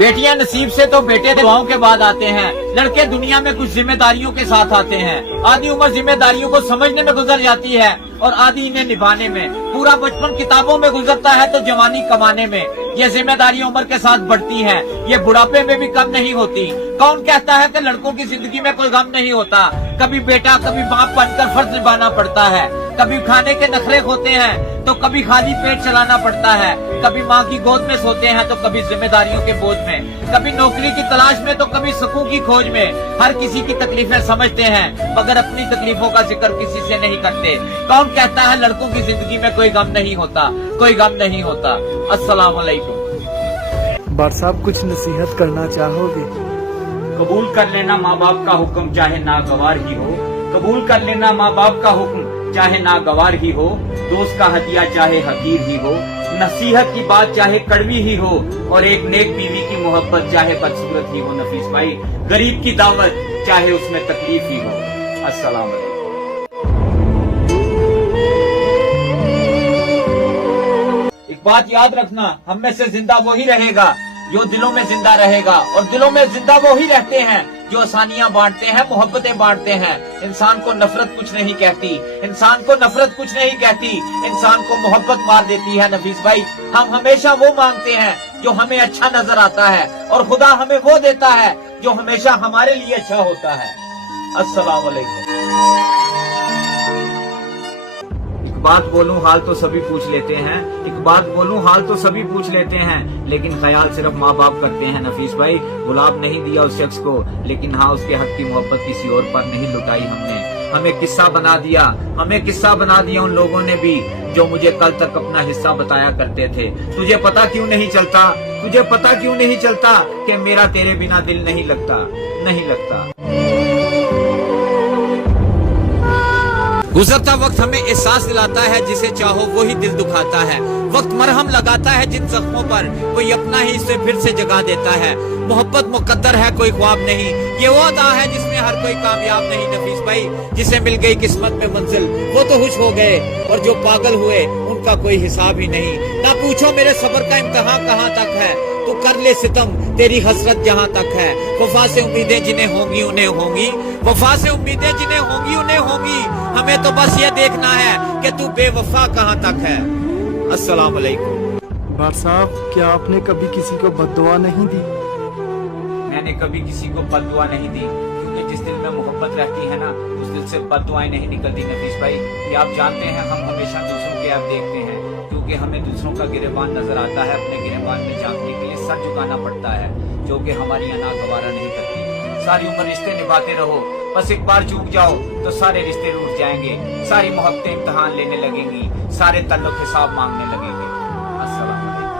बेटियां नसीब से तो बेटे दुआओं के बाद आते हैं। लड़के दुनिया में कुछ जिम्मेदारियों के साथ आते हैं। आधी उम्र जिम्मेदारियों को समझने में गुजर जाती है और आधी इन्हें निभाने में। पूरा बचपन किताबों में गुजरता है तो जवानी कमाने में। ये जिम्मेदारियां उम्र के साथ बढ़ती हैं, ये बुढ़ापे में भी कम नहीं होती। कौन कहता है कि लड़कों की जिंदगी में कोई गम नहीं होता? कभी बेटा कभी बाप बनकर फर्ज निभाना पड़ता है। कभी खाने के नखरे होते हैं तो कभी खाली पेट चलाना पड़ता है। कभी माँ की गोद में सोते हैं तो कभी जिम्मेदारियों के बोझ में। कभी नौकरी की तलाश में तो कभी सुकून की खोज में। हर किसी की तकलीफें समझते हैं मगर अपनी तकलीफों का जिक्र किसी से नहीं करते। कौन कहता है लड़कों की जिंदगी में कोई गम नहीं होता? कोई गम नहीं होता। अस्सलाम वालेकुम। बार साहब कुछ नसीहत करना चाहोगे? कबूल कर लेना माँ बाप का हुक्म चाहे नागवार ही हो। कबूल कर लेना माँ बाप का हुक्म चाहे नागवार ही हो। दोस्त का हदिया चाहे हकीर ही हो। नसीहत की बात चाहे कड़वी ही हो। और एक नेक बीवी की मोहब्बत चाहे बदसूरत ही हो। नफीस भाई, गरीब की दावत चाहे उसमें तकलीफ ही हो। अस्सलाम वालेकुम। एक बात याद रखना, हम में से जिंदा वही रहेगा जो दिलों में जिंदा रहेगा, और दिलों में जिंदा वो ही रहते हैं जो आसानियां बांटते हैं, मोहब्बतें बांटते हैं। इंसान को नफरत कुछ नहीं कहती, इंसान को नफरत कुछ नहीं कहती, इंसान को मोहब्बत मार देती है। नफीस भाई, हम हमेशा वो मांगते हैं जो हमें अच्छा नजर आता है, और खुदा हमें वो देता है जो हमेशा हमारे लिए अच्छा होता है। अस्सलाम वालेकुम। एक बात बोलूं हाल तो सभी पूछ लेते हैं, एक बात बोलूं हाल तो सभी पूछ लेते हैं, लेकिन ख्याल सिर्फ माँ बाप करते हैं। नफीस भाई, गुलाब नहीं दिया उस शख्स को, लेकिन हाँ उसके हक की मोहब्बत किसी और पर नहीं लुटाई हमने। हमें किस्सा बना दिया, हमें किस्सा बना दिया उन लोगों ने भी जो मुझे कल तक अपना हिस्सा बताया करते थे। तुझे पता क्यों नहीं चलता, तुझे पता क्यों नहीं चलता कि मेरा तेरे बिना दिल नहीं लगता, नहीं लगता। गुजरता वक्त हमें एहसास दिलाता है, जिसे चाहो वही दिल दुखाता है। वक्त मरहम लगाता है जिन जख्मों पर, कोई अपना ही इसे फिर से जगा देता है। मोहब्बत मुकद्दर है कोई ख्वाब नहीं, ये वो अदा है जिसमें हर कोई कामयाब नहीं। नफीस भाई, जिसे मिल गई किस्मत में मंजिल वो तो खुश हो गए, और जो पागल हुए उनका कोई हिसाब ही नहीं। ना पूछो मेरे सब्र का इम्तिहान कहाँ तक है, तू कर ले सितम तेरी हसरत जहाँ तक है। वफा से उम्मीदें जिन्हें होंगी उन्हें होंगी, वफा से उम्मीदें जिन्हें होंगी उन्हें होंगी। हमें तो बस ये देखना है कि तू बेवफा कहाँ तक है। अस्सलाम वालेकुम। बार साहब, क्या आपने कभी किसी को बद्दुआ नहीं दी? मैंने कभी किसी को बद्दुआ नहीं दी, क्योंकि जिस दिल में मोहब्बत रहती है ना, उस दिल से बद्दुआएं नहीं निकलती। नफीस भाई, ये आप जानते हैं, हम हमेशा दूसरों के ऐप देखते हैं, क्योंकि हमें दूसरों का गिरेबान नजर आता है। अपने गिरेबान में झांकने के लिए सर झुकाना पड़ता है, जो कि हमारी अना गवारा नहीं करती। सारी उम्र रिश्ते निभाते रहो, बस एक बार चूक जाओ तो सारे रिश्ते रूठ जाएंगे। सारी मोहब्बतें इम्तिहान लेने लगेंगी, सारे तल्लुक हिसाब मांगने लगेंगे।